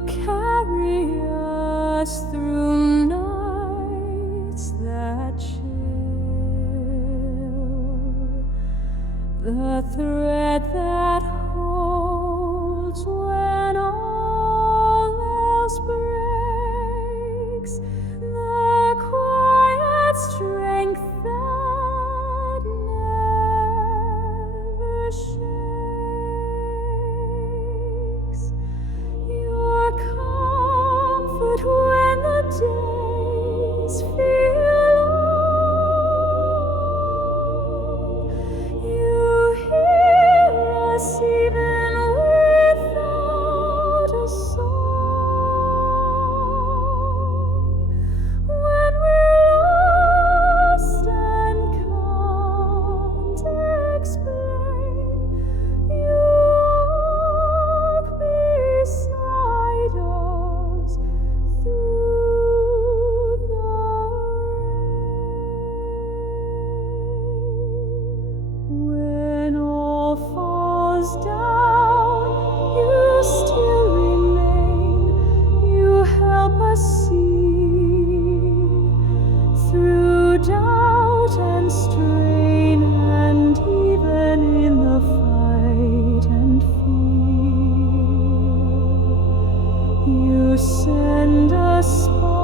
carry us through nights that chill, the thread that holds when all else breaks, the quiet strength that never shakes, your comfort when the days feel long. You hear us even without a song. When we're lost and can't explain, you walk beside us through the rain. When all falls down, you still remain. You help us see through doubt and strain, and even in the fight and fear, you send a spark